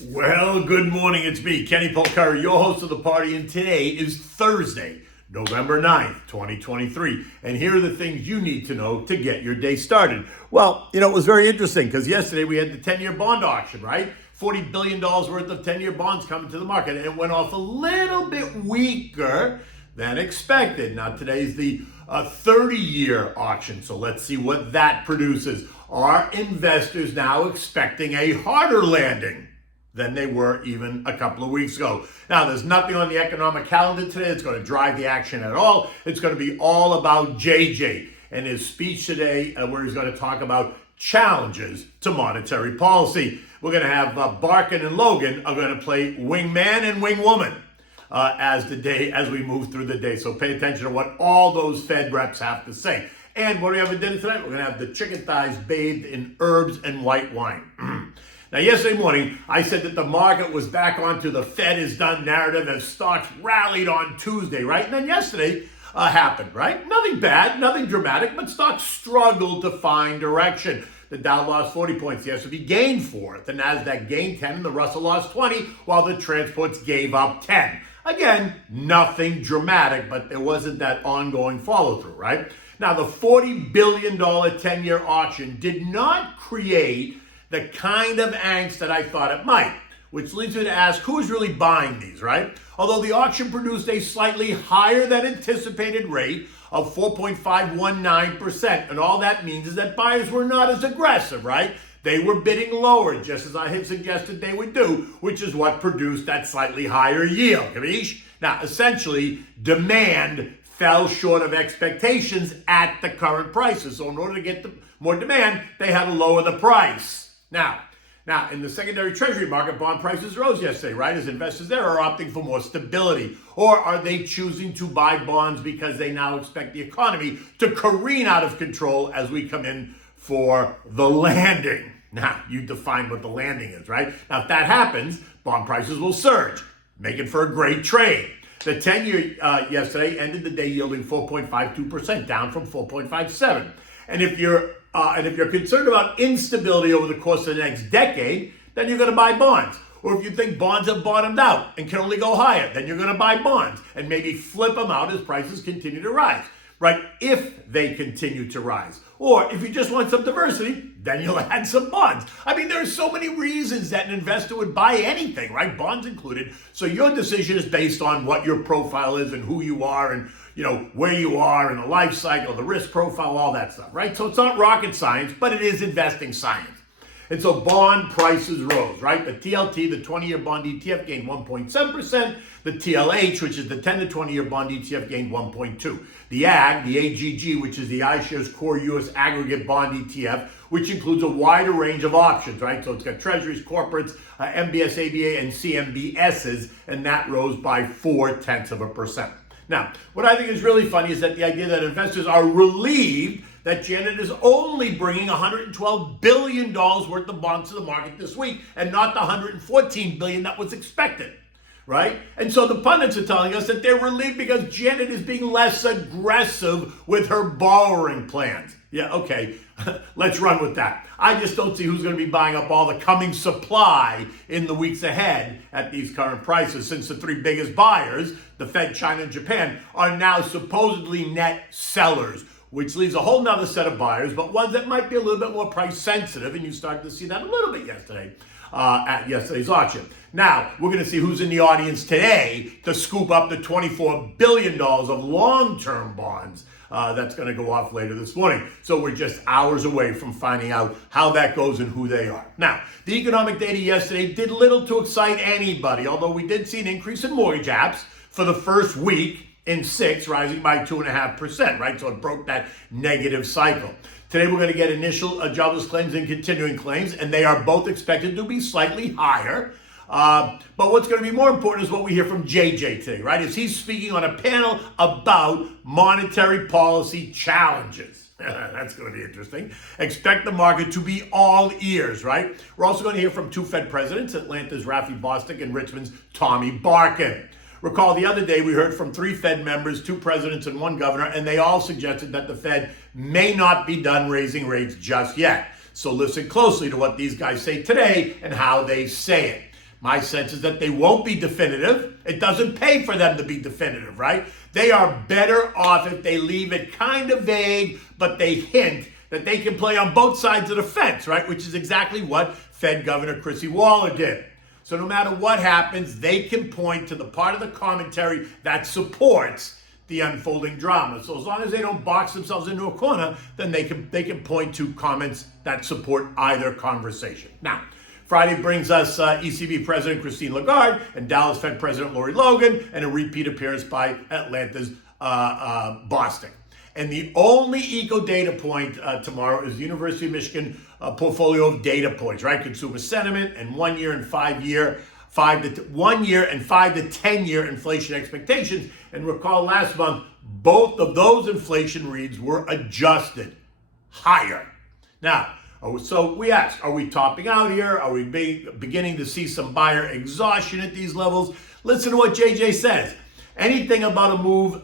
Well, good morning. It's me, Kenny Polcari, your host of the party, and today is Thursday, November 9th, 2023. And here are the things you need to know to get your day started. Well, it was very interesting because yesterday we had the 10-year bond auction, right? $40 billion worth of 10-year bonds coming to the market, and it went off a little bit weaker than expected. Now, today's the 30-year auction, so let's see what that produces. Are investors now expecting a harder landing than they were even a couple of weeks ago? Now, there's nothing on the economic calendar today that's going to drive the action at all. It's going to be all about JJ and his speech today, where he's going to talk about challenges to monetary policy. We're going to have Barkin and Logan are going to play wingman and wingwoman as we move through the day. So pay attention to what all those Fed reps have to say. And what do we have for dinner tonight? We're going to have the chicken thighs bathed in herbs and white wine. Now, yesterday morning, I said that the market was back onto the Fed is done narrative as stocks rallied on Tuesday, right? And then yesterday happened, right? Nothing bad, nothing dramatic, but stocks struggled to find direction. The Dow lost 40 points. The S&P gained 4. The Nasdaq gained 10, and the Russell lost 20, while the transports gave up 10. Again, nothing dramatic, but there wasn't that ongoing follow-through, right? Now, the $40 billion 10-year auction did not create the kind of angst that I thought it might, which leads me to ask, who's really buying these, right? Although the auction produced a slightly higher than anticipated rate of 4.519%, and all that means is that buyers were not as aggressive, right? They were bidding lower, just as I had suggested they would do, which is what produced that slightly higher yield, capiche? Now, essentially, demand fell short of expectations at the current prices. So in order to get more demand, they had to lower the price. Now, in the secondary treasury market, bond prices rose yesterday, right? As investors there are opting for more stability. Or are they choosing to buy bonds because they now expect the economy to careen out of control as we come in for the landing? Now, you define what the landing is, right? Now, if that happens, bond prices will surge, making for a great trade. The 10-year yesterday ended the day yielding 4.52%, down from 4.57. And if you're concerned about instability over the course of the next decade, then you're going to buy bonds. Or if you think bonds have bottomed out and can only go higher, then you're going to buy bonds and maybe flip them out as prices continue to rise, right? If they continue to rise. Or if you just want some diversity, then you'll add some bonds. I mean, there are so many reasons that an investor would buy anything, right? Bonds included. So your decision is based on what your profile is and who you are and where you are in the life cycle, the risk profile, all that stuff, right? So it's not rocket science, but it is investing science. And so bond prices rose, right? The TLT, the 20-year bond ETF, gained 1.7%. The TLH, which is the 10 to 20-year bond ETF, gained 1.2%. The AG, the AGG, which is the iShares Core US Aggregate Bond ETF, which includes a wider range of options, right? So it's got treasuries, corporates, MBS, ABA, and CMBSs, and that rose by 0.4%. Now, what I think is really funny is that the idea that investors are relieved that Janet is only bringing $112 billion worth of bonds to the market this week and not the $114 billion that was expected, right? And so the pundits are telling us that they're relieved because Janet is being less aggressive with her borrowing plans. Yeah, okay, let's run with that. I just don't see who's going to be buying up all the coming supply in the weeks ahead at these current prices, since the three biggest buyers, the Fed, China, and Japan, are now supposedly net sellers, which leaves a whole nother set of buyers, but ones that might be a little bit more price sensitive, and you started to see that a little bit yesterday at yesterday's auction. Now, we're going to see who's in the audience today to scoop up the $24 billion of long-term bonds that's going to go off later this morning. So we're just hours away from finding out how that goes and who they are. Now, the economic data yesterday did little to excite anybody, although we did see an increase in mortgage apps for the first week in 6, rising by 2.5%, right? So it broke that negative cycle. Today, we're going to get initial jobless claims and continuing claims, and they are both expected to be slightly higher. But what's going to be more important is what we hear from JJ today, right? Is he's speaking on a panel about monetary policy challenges. That's going to be interesting. Expect the market to be all ears, right? We're also going to hear from two Fed presidents, Atlanta's Rafi Bostic and Richmond's Tommy Barkin. Recall the other day we heard from 3 Fed members, 2 presidents and 1 governor, and they all suggested that the Fed may not be done raising rates just yet. So listen closely to what these guys say today and how they say it. My sense is that they won't be definitive. It doesn't pay for them to be definitive, right? They are better off if they leave it kind of vague, but they hint that they can play on both sides of the fence, right? Which is exactly what Fed Governor Chrissy Waller did. So no matter what happens, they can point to the part of the commentary that supports the unfolding drama. So as long as they don't box themselves into a corner, then they can point to comments that support either conversation. Now, Friday brings us ECB President Christine Lagarde and Dallas Fed President Lori Logan, and a repeat appearance by Atlanta's Boston. And the only eco data point tomorrow is the University of Michigan portfolio of data points, right? Consumer sentiment and 1 year and 5 year, 1 year and 5 to 10 year inflation expectations. And recall last month, both of those inflation reads were adjusted higher. Now, so we ask, are we topping out here? Are we beginning to see some buyer exhaustion at these levels? Listen to what JJ says. Anything about a move,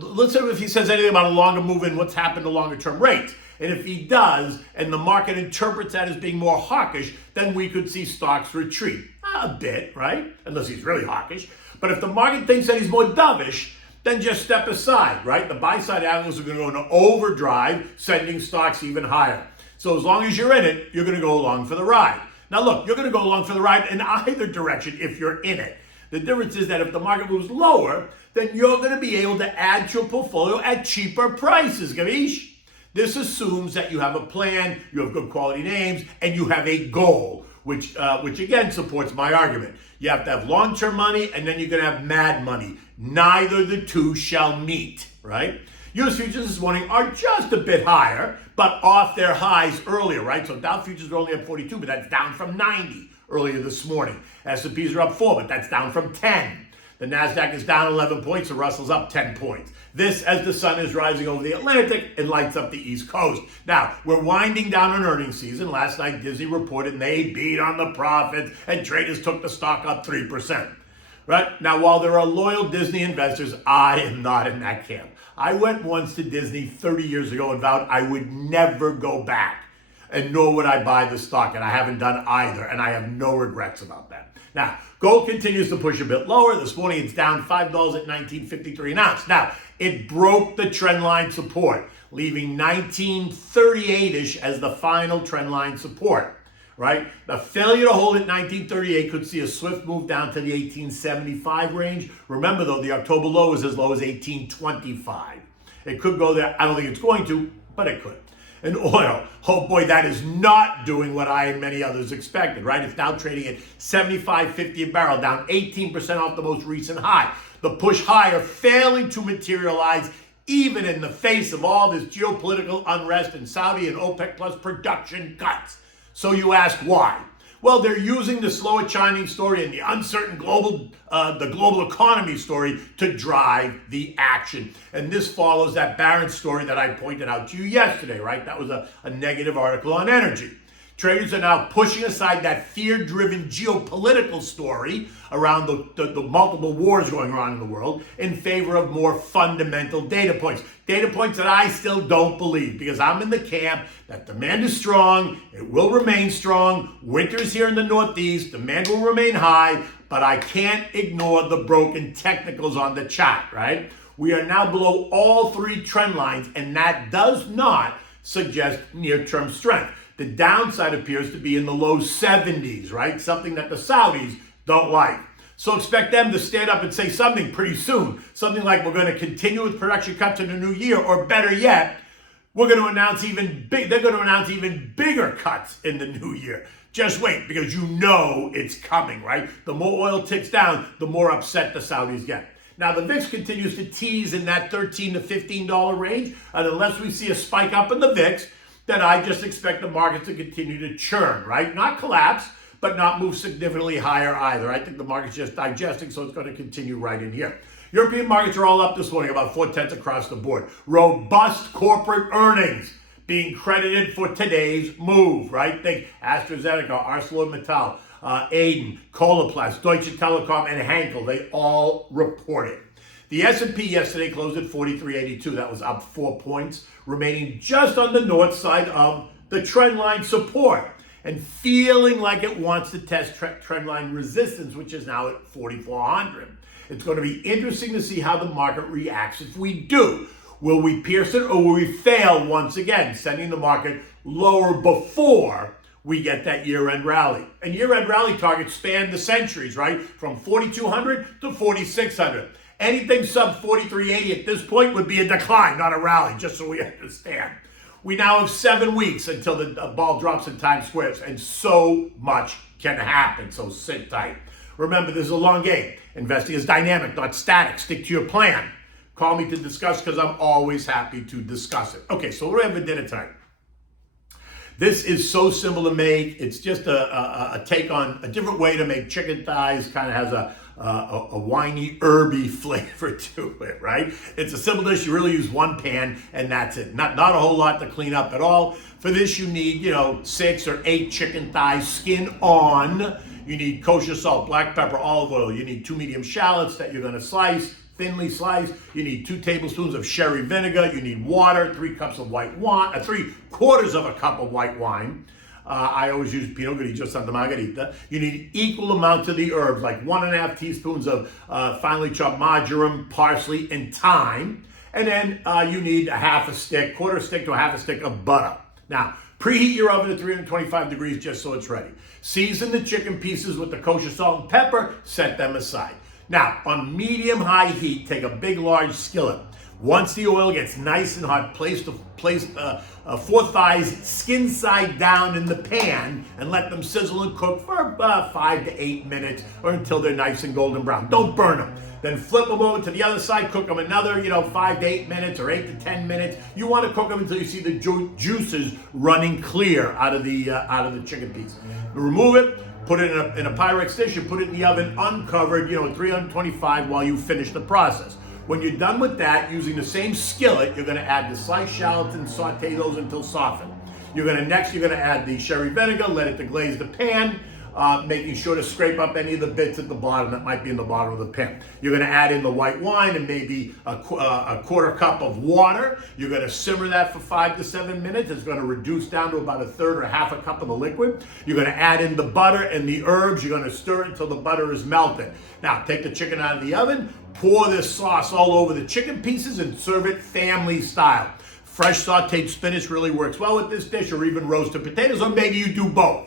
listen if he says anything about a longer move and what's happened to longer term rates. And if he does, and the market interprets that as being more hawkish, then we could see stocks retreat. A bit, right? Unless he's really hawkish. But if the market thinks that he's more dovish, then just step aside, right? The buy-side analysts are going to go into overdrive, sending stocks even higher. So as long as you're in it, you're going to go along for the ride. Now look, you're going to go along for the ride in either direction if you're in it. The difference is that if the market moves lower, then you're going to be able to add to your portfolio at cheaper prices, Gavish. This assumes that you have a plan, you have good quality names, and you have a goal, which again supports my argument. You have to have long-term money, and then you're going to have mad money. Neither the two shall meet, right? U.S. futures this morning are just a bit higher, but off their highs earlier, right? So Dow futures are only up 42, but that's down from 90 earlier this morning. S&Ps are up 4, but that's down from 10. The NASDAQ is down 11 points, the Russell's up 10 points. This as the sun is rising over the Atlantic and lights up the East Coast. Now, we're winding down an earnings season. Last night, Disney reported and they beat on the profits, and traders took the stock up 3%. Right? Now, while there are loyal Disney investors, I am not in that camp. I went once to Disney 30 years ago and vowed I would never go back, and nor would I buy the stock, and I haven't done either, and I have no regrets about that. Now, gold continues to push a bit lower. This morning, it's down $5 at $19.53 an ounce. Now, it broke the trend line support, leaving 1938-ish as the final trend line support, right? The failure to hold at 1938 could see a swift move down to the 1875 range. Remember, though, the October low was as low as 1825. It could go there. I don't think it's going to, but it could. And oil, oh boy, that is not doing what I and many others expected, right? It's now trading at $75.50 a barrel, down 18% off the most recent high. The push higher failing to materialize even in the face of all this geopolitical unrest and Saudi and OPEC plus production cuts. So you ask why? Well, they're using the slower Chinese story and the uncertain global economy story to drive the action. And this follows that Barron's story that I pointed out to you yesterday, right? That was a negative article on energy. Traders are now pushing aside that fear-driven geopolitical story around the multiple wars going on in the world in favor of more fundamental data points. Data points that I still don't believe, because I'm in the camp that demand is strong, it will remain strong, winter's here in the Northeast, demand will remain high, but I can't ignore the broken technicals on the chart, right? We are now below all three trend lines, and that does not suggest near-term strength. The downside appears to be in the low 70s, right? Something that the Saudis don't like. So expect them to stand up and say something pretty soon. Something like, we're going to continue with production cuts in the new year, or better yet, they're going to announce even bigger cuts in the new year. Just wait, because you know it's coming, right? The more oil ticks down, the more upset the Saudis get. Now, the VIX continues to tease in that $13 to $15 range, and unless we see a spike up in the VIX, then I just expect the market to continue to churn, right? Not collapse, but not move significantly higher either. I think the market's just digesting, so it's going to continue right in here. European markets are all up this morning, about 0.4 across the board. Robust corporate earnings being credited for today's move, right? Think AstraZeneca, ArcelorMittal, Aiden, Coloplast, Deutsche Telekom, and Henkel. They all reported. The S&P yesterday closed at 4382. That was up 4 points, remaining just on the north side of the trend line support. and feeling like it wants to test trendline resistance, which is now at 4,400. It's going to be interesting to see how the market reacts if we do. Will we pierce it, or will we fail once again, sending the market lower before we get that year-end rally? And year-end rally targets span the centuries, right? From 4,200 to 4,600. Anything sub 4,380 at this point would be a decline, not a rally, just so we understand. We now have 7 weeks until the ball drops in Times Square, and so much can happen, so sit tight. Remember, this is a long game. Investing is dynamic, not static. Stick to your plan. Call me to discuss, because I'm always happy to discuss it. Okay, so what do we have for dinner tonight? This is so simple to make. It's just a take on a different way to make chicken thighs. Kind of has a winey, herby flavor to it, right? It's a simple dish. You really use one pan, and that's it. Not a whole lot to clean up at all. For this, you need 6 or 8 chicken thighs, skin on. You need kosher salt, black pepper, olive oil. You need 2 medium shallots that you're going to slice, thinly sliced. You need 2 tablespoons of sherry vinegar. You need water, 3 cups of white wine, 3/4 of a cup of white wine. I always use Pinot Grigio Santa Margherita. You need equal amounts of the herbs, like 1.5 teaspoons of finely chopped marjoram, parsley, and thyme. And then you need quarter stick to a half a stick of butter. Now, preheat your oven to 325 degrees just so it's ready. Season the chicken pieces with the kosher salt and pepper. Set them aside. Now, on medium-high heat, take a big, large skillet. Once the oil gets nice and hot, place 4 thighs skin side down in the pan and let them sizzle and cook for about 5 to 8 minutes, or until they're nice and golden brown. Don't burn them. Then flip them over to the other side, cook them another 5 to 8 minutes or 8 to 10 minutes. You want to cook them until you see the juices running clear out of the chicken piece. Remove it. Put it in a Pyrex dish and put it in the oven uncovered, 325, while you finish the process. When you're done with that, using the same skillet, you're going to add the sliced shallots and saute those until softened. You're going to add the sherry vinegar, let it deglaze the pan, making sure to scrape up any of the bits at the bottom that might be in the bottom of the pan. You're going to add in the white wine and maybe a 1/4 cup of water. You're going to simmer that for 5 to 7 minutes. It's going to reduce down to about 1/3 or 1/2 cup of the liquid. You're going to add in the butter and the herbs. You're going to stir it until the butter is melted. Now, take the chicken out of the oven, pour this sauce all over the chicken pieces, and serve it family style. Fresh sauteed spinach really works well with this dish, or even roasted potatoes, or maybe you do both.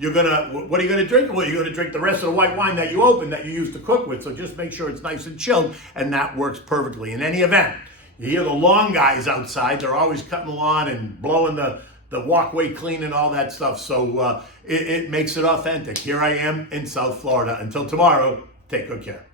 What are you gonna drink? Well, you're gonna drink the rest of the white wine that you opened, that you used to cook with. So just make sure it's nice and chilled, and that works perfectly. In any event, you hear the lawn guys outside. They're always cutting the lawn and blowing the walkway clean and all that stuff. So it makes it authentic. Here I am in South Florida. Until tomorrow, take good care.